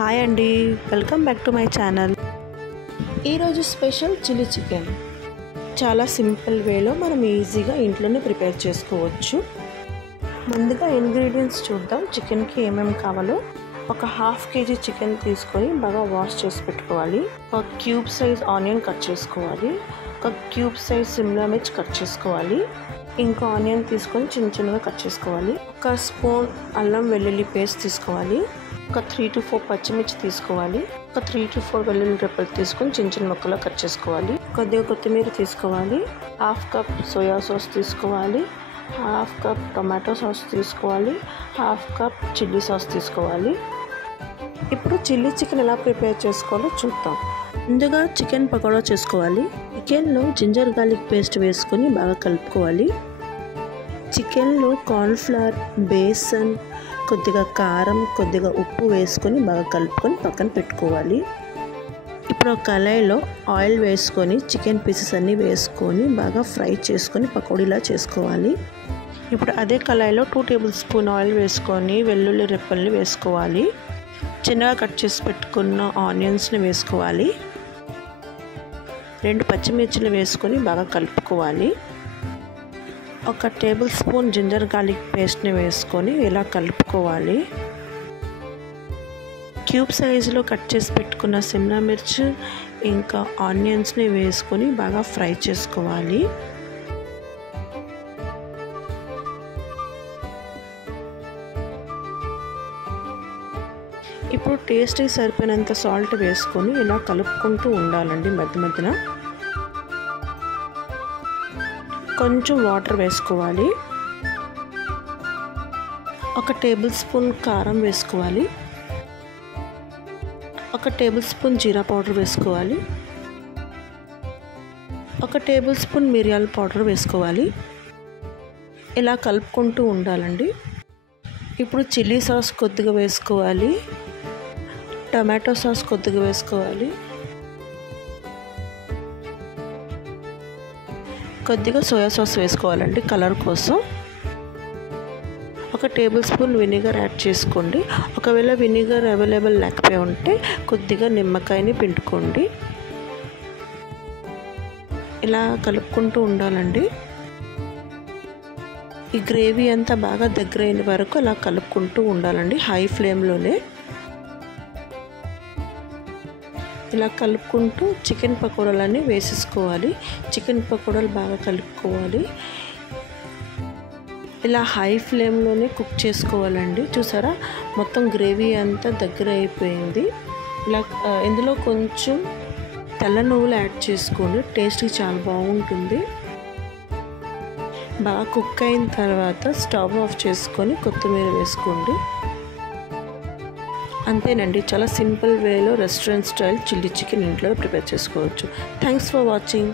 Hi అండి, welcome back to my channel. ఈరోజు special chilli chicken చాలా సింపుల్ వేలో మనం ఈజీగా ఇంట్లోనే ప్రిపేర్ చేసుకోవచ్చు. ముందుగా ఇంగ్రీడియంట్స్ చూద్దాం. చికెన్కి ఏమేమి కావాలో. ఒక ½ కేజీ చికెన్ తీసుకొని బాగా వాష్ చేసి పెట్టుకోవాలి. ఒక క్యూబ్ సైజ్ ఆనియన్ కట్ చేసుకోవాలి. ఒక క్యూబ్ సైజ్ సిమ్లా మిర్చి కట్ చేసుకోవాలి. ఇంకో ఆనియన్ తీసుకొని చిన్న చిన్నగా కట్ చేసుకోవాలి. ఒక స్పూన్ అల్లం వెల్లుల్లి పేస్ట్ తీసుకోవాలి. ఒక 3 to 4 పచ్చిమిర్చి తీసుకోవాలి. ఒక 3 to 4 వెల్లుల్లి రెప్పలు తీసుకొని చిన్న చిన్న ముక్కలు కట్ చేసుకోవాలి. కొద్దిగా కొత్తిమీర తీసుకోవాలి. ½ కప్ సోయా సాస్ తీసుకోవాలి. ½ కప్ టొమాటో సాస్ తీసుకోవాలి. ½ కప్ చిల్లీ సాస్ తీసుకోవాలి. ఇప్పుడు చిల్లీ చికెన్ ఎలా ప్రిపేర్ చేసుకోవాలో చూద్దాం. ముందుగా చికెన్ పకోడా చేసుకోవాలి. చికెన్లో జింజర్ గార్లిక్ పేస్ట్ వేసుకొని బాగా కలుపుకోవాలి. చికెన్లో కార్న్ఫ్లవర్, బేసన్, కొద్దిగా కారం, కొద్దిగా ఉప్పు వేసుకొని బాగా కలుపుకొని పక్కన పెట్టుకోవాలి. ఇప్పుడు ఒక కళాయిలో ఆయిల్ వేసుకొని చికెన్ పీసెస్ అన్నీ వేసుకొని బాగా ఫ్రై చేసుకొని పకోడీలా చేసుకోవాలి. ఇప్పుడు అదే కళాయిలో 2 టేబుల్ స్పూన్ ఆయిల్ వేసుకొని వెల్లుల్లి రెప్పల్ని వేసుకోవాలి. చిన్నగా కట్ చేసి పెట్టుకున్న ఆనియన్స్ని వేసుకోవాలి. 2 పచ్చిమిర్చిలు వేసుకొని బాగా కలుపుకోవాలి. ఒక టేబుల్ స్పూన్ జింజర్ గార్లిక్ పేస్ట్ని వేసుకొని ఇలా కలుపుకోవాలి. క్యూబ్ సైజులో కట్ చేసి పెట్టుకున్న సిమ్లా మిర్చి ఇంకా ఆనియన్స్ని వేసుకొని బాగా ఫ్రై చేసుకోవాలి. ఇప్పుడు టేస్ట్కి సరిపోయినంత సాల్ట్ వేసుకొని ఇలా కలుపుకుంటూ ఉండాలండి. మధ్య మధ్యన కొంచెం వాటర్ వేసుకోవాలి. ఒక టేబుల్ స్పూన్ కారం వేసుకోవాలి. ఒక టేబుల్ స్పూన్ జీరా పౌడర్ వేసుకోవాలి. ఒక టేబుల్ స్పూన్ మిరియాల పౌడర్ వేసుకోవాలి. ఇలా కలుపుకుంటూ ఉండాలండి. ఇప్పుడు చిల్లీ సాస్ కొద్దిగా వేసుకోవాలి. టమాటో సాస్ కొద్దిగా వేసుకోవాలి. కొద్దిగా సోయా సాస్ వేసుకోవాలండి కలర్ కోసం. ఒక టేబుల్ స్పూన్ వెనిగర్ యాడ్ చేసుకోండి. ఒకవేళ వెనిగర్ అవైలబుల్ లేకపోయి ఉంటే కొద్దిగా నిమ్మకాయని పిండుకోండి. ఇలా కలుపుకుంటూ ఉండాలండి. ఈ గ్రేవీ అంతా బాగా దగ్గర అయిన వరకు అలా కలుపుకుంటూ ఉండాలండి హై ఫ్లేమ్లోనే. ఇలా కలుపుకుంటూ చికెన్ పకోడాలన్నీ వేసేసుకోవాలి. చికెన్ పకోడాలు బాగా కలుపుకోవాలి. ఇలా హై ఫ్లేమ్లోనే కుక్ చేసుకోవాలండి. చూసారా, మొత్తం గ్రేవీ అంతా దగ్గర అయిపోయింది. ఇలా ఇందులో కొంచెం తెల్ల నువ్వులు యాడ్ చేసుకోండి. టేస్ట్కి చాలా బాగుంటుంది. బాగా కుక్ అయిన తర్వాత స్టవ్ ఆఫ్ చేసుకొని కొత్తిమీర వేసుకోండి. అంతేనండి, చాలా సింపుల్ వేలో రెస్టారెంట్ స్టైల్ చిల్లీ చికెన్ ఇంట్లో ప్రిపేర్ చేసుకోవచ్చు. Thanks for watching.